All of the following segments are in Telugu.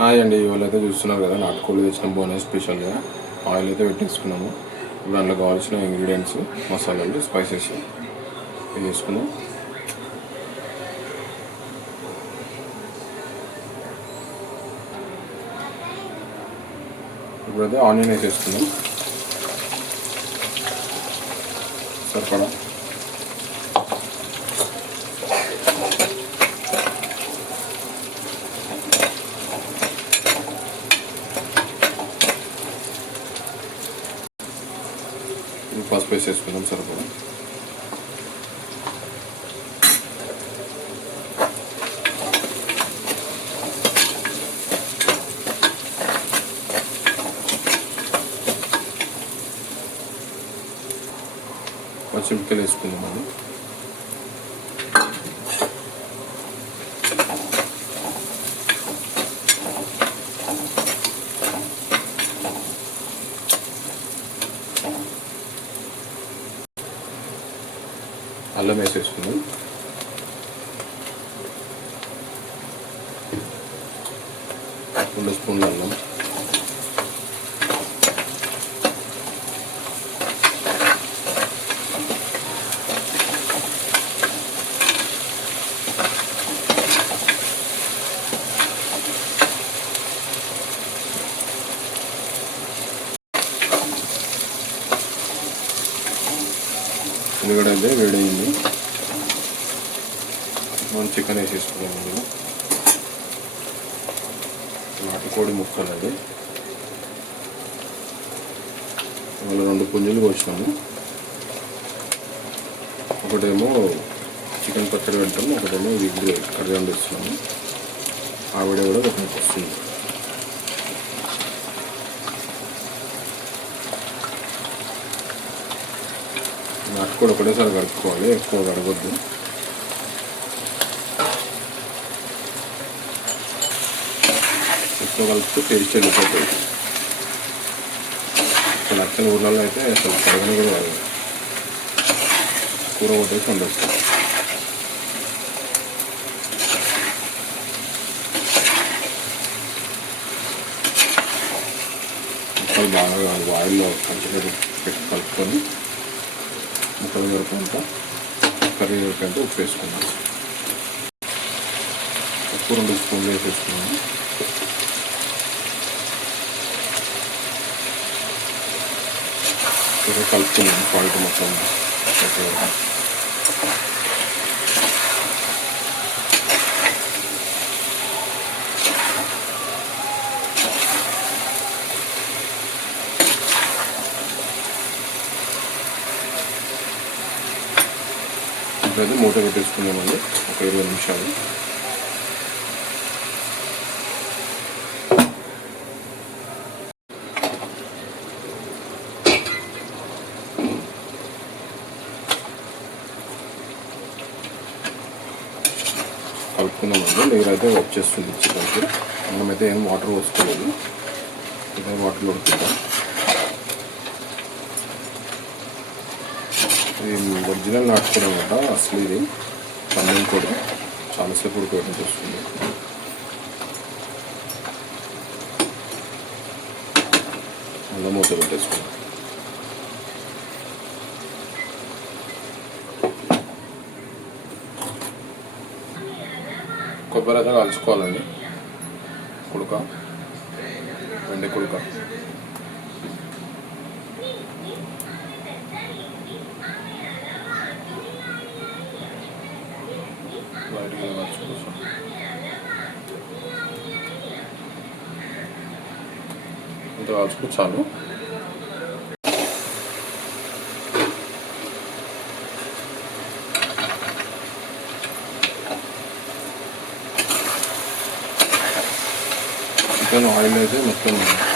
హాయ్ అండి, ఇవాళ అయితే చూస్తున్నారు కదా నాటుకోళ్ళు తెచ్చిన బోనస్ స్పెషల్గా ఆయిల్ అయితే పెట్టేసుకున్నాము. ఇప్పుడు అందులో కావాల్సిన ఇంగ్రీడియంట్స్ మసాలాలు స్పైసెస్ వేసుకున్నాం. ఇప్పుడైతే ఆనియన్ వేసేసుకున్నాం సరిపడా. పసుపు వేసేసుకున్నాం సరిపడా. పచ్చిమిరపకాయలు వేసుకున్నాము. అల్లం వేసేసుకున్నాం. రెండు స్పూన్లు అల్లం, ఉల్లిగడ్డ అయితే వేడైంది. మనం చికెన్ వేసేసుకున్నాము. నాటుకోడి ముక్కలు అది మళ్ళీ 2 పుంజులు కోసినాము. ఒకటేమో చికెన్ పచ్చడి పెడతాము, ఒకటేమో ఇది కర్రీ వండిస్తున్నాము. ఆవిడ కూడా ఒకటి వస్తుంది. నాటుకోడి ఒకటేసారి కలుపుకోవాలి, ఎక్కువ కడగొద్దు. ఎక్కువ కలిపితే టేస్ట్ వెళ్ళిపోతుంది. నచ్చని ఊళ్ళలో అయితే అసలు కడగని కూడా కాదు, కూర కొట్టేసి వండొస్తుంది. ముక్కలు బాగా ఆయిల్లో మంచిగా పెట్టి కలుపుకొని ముక్కలు దొరకంత కర్రీ దొరకంత ఉప్పు వేసుకున్నాను. ఉప్పు 2 స్పూన్లు వేసేసుకున్నాను. కలుపుకున్నాను క్వాలిటీ మొత్తం. ఇప్పుడైతే మూట పెట్టేసుకున్నామండి ఒక 20 నిమిషాలు. కలుపుకున్నామండి. నీరు అయితే వచ్చేస్తుంది చికెన్కి. మనమైతే ఏం వాటర్ పోసుకోలేదు, ఇదే వాటర్లో ఉడుకుతాం. ఇది ఒరిజినల్ నాటుకోడి అనమాట, అసలు ఇది పన్నెం కూడా చాలాసేపు ఉడకబెట్టి వస్తుంది. అలా మూత పెట్టేసుకున్నాం. కొబ్బరి అయితే కలుసుకోవాలండి. కుడక, వెండి కుడక. లైట్గా కలుసుకోవచ్చు. ఇంత కలుసుకు చాలు. చికెన్ ఆయిల్ అయితే మొత్తం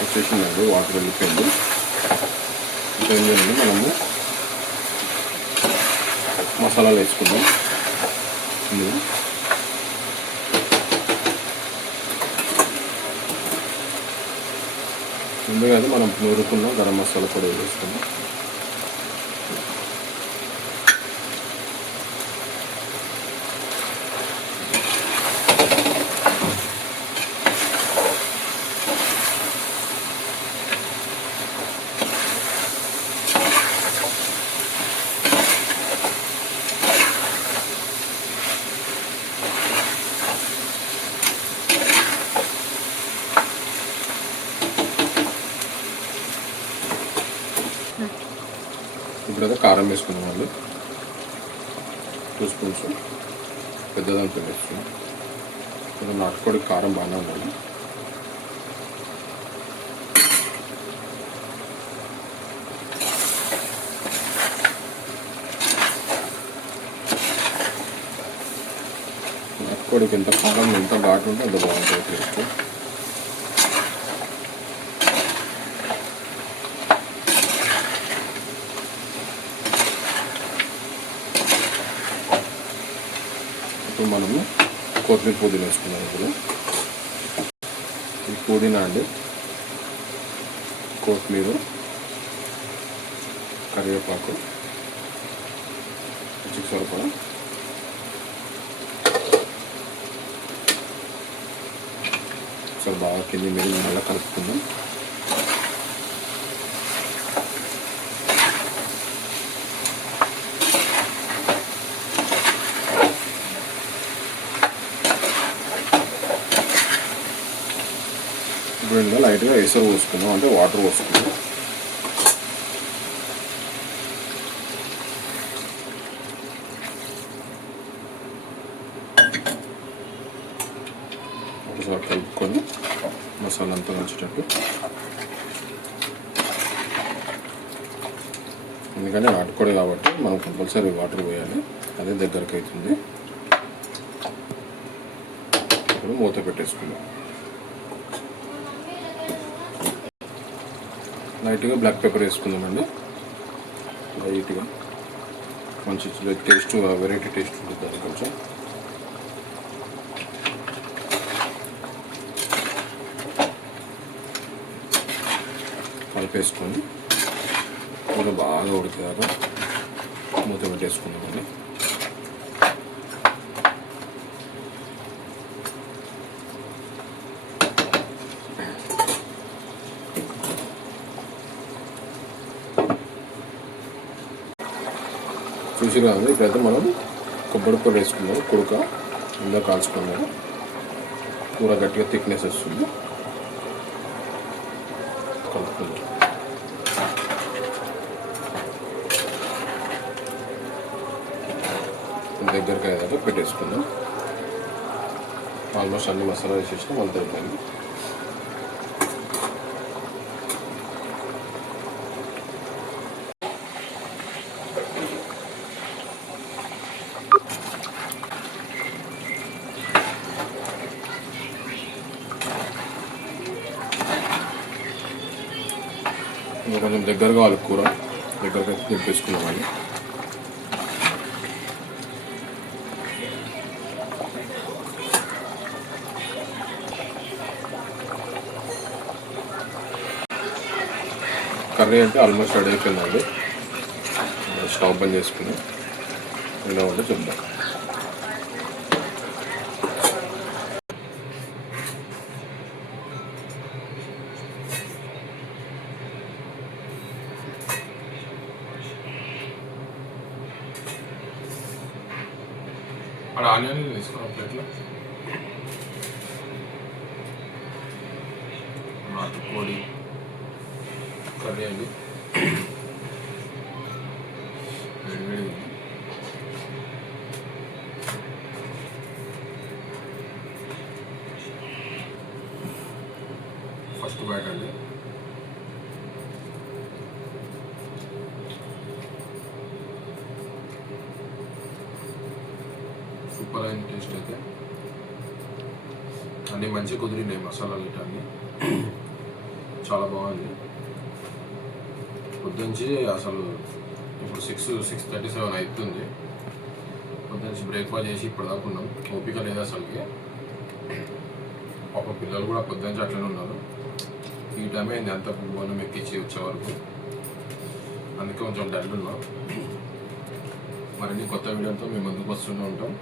వచ్చేసిందండి, వాటర్ వెళ్ళిపోయింది. ఇంకా ఏం చేయాలి, మనము మసాలాలు వేసుకుందాం. ముందుగా అయితే మనం నూరుకున్న గరం మసాలా పొడి వేసుకుందాం. ఇప్పుడైతే కారం వేసుకున్నామండి, 2 స్పూన్స్ పెద్దదాంతో వేసుకున్నాం. ఇప్పుడు నాటుకోడి కారం బాగానే ఉండాలి. నాటుకోడికి ఎంత కారం ఎంత ఘాటు ఉంటే అంత బాగుంటుంది టేస్ట్. ఇప్పుడు మనము కొత్తిమీర పుదీనా వేసుకున్నాం. ఇప్పుడు ఈ పుదీనా అండి, కొత్తిమీర, కరివేపాకు, రుచికి సరిపడా ఒకసారి బాగా కింది మీద మళ్ళీ కలుపుకుందాం. ఇప్పుడు ఇందులో లైట్గా ఎసరు పోసుకుందాం, అంటే వాటర్ పోసుకుందాం. ఒకసారి కలుపుకొని మసాలా అంతా వచ్చేటట్టు, ఎందుకంటే నాటుకోడి కాబట్టి మనం కంపల్సరీ వాటర్ పోయాలి, అదే దగ్గరికి అవుతుంది. ఇప్పుడు మూత పెట్టేసుకుందాం. లైట్గా బ్లాక్ పెప్పర్ వేసుకుందామండి, లైట్గా మంచి టేస్ట్, వెరైటీ టేస్ట్ ఉంటుంది దానికి. కొంచెం కలిపేసుకొని కూర బాగా ఉడికాక మూత పెట్టేసుకుందామండి. చూసి కాదు, ఇప్పుడైతే మనం కొబ్బరి పొడి వేసుకున్నాం, కుడక అందరూ కాల్చుకున్నాం. కూర గట్టిగా థిక్నెస్ వస్తుంది. కలుపుకుందాం. దగ్గరికి అయ్యేదాకా పెట్టేసుకుందాం. ఆల్మోస్ట్ అన్ని మసాలా వేసేసినాం, అంత అయిపోయింది. ఇంకా కొంచెం దగ్గర కావాలి కూర, దగ్గరకి అయితే తిప్పేసుకున్నామండి. కర్రీ అంటే ఆల్మోస్ట్ రెడీ అయిపోయిందండి. స్టవ్ బంద్ చేసుకుని ఇలా ఉంటే చూద్దాం. అక్కడ ఆనియన్ తీసుకున్నాం ప్లేట్లో. నాటుకోడి కర్రీ అండి, వేడి ఫస్ట్ బ్యాట్ అండి. సూపర్ అయింది టేస్ట్ అయితే, అన్నీ మంచిగా కుదిరినాయి మసాలాలు ఇట్లా అన్నీ చాలా బాగుంది. పొద్దుంచి అసలు ఇప్పుడు 6:37 అవుతుంది. పొద్దుంచి బ్రేక్ఫాస్ట్ చేసి ఇప్పుడు దాకా ఉన్నాం, ఓపిక లేదు అసలుకి. పాప పిల్లలు కూడా పొద్దుంచి అట్లనే ఉన్నారు. ఈ టైం అయింది అంత బోనం ఎక్కించి వచ్చే వరకు, అందుకే కొంచెం డల్ ఉన్నాం. మరిన్ని కొత్త వీడియోతో మేము ముందుకు వస్తూనే ఉంటాం.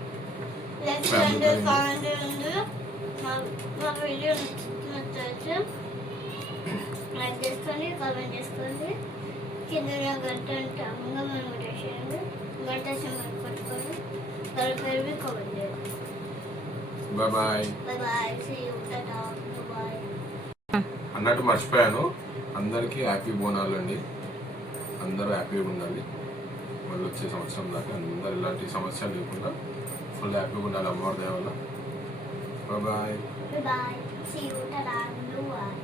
లైక్ చేసుకోండి, కామెంట్ చేసుకోండి, కింద గంట అంగా మనం చేయండి, గంట సమయం పట్టుకోండి, పేరు కామెంట్ చేయండి. Bye bye, see you, tata, bye. అన్నట్టు మర్చిపోయాను, అందరికీ హ్యాపీ బోనాలు అండి. అందరూ హ్యాపీగా ఉండాలి. మళ్ళీ వచ్చే సంవత్సరం దాకా అందరు ఇలాంటి సమస్యలు లేకుండా ఫుల్ హ్యాపీగా ఉండాలి అమ్మవారి దయ వల్ల. Bye. Bye. See you. Ta-da. Blue.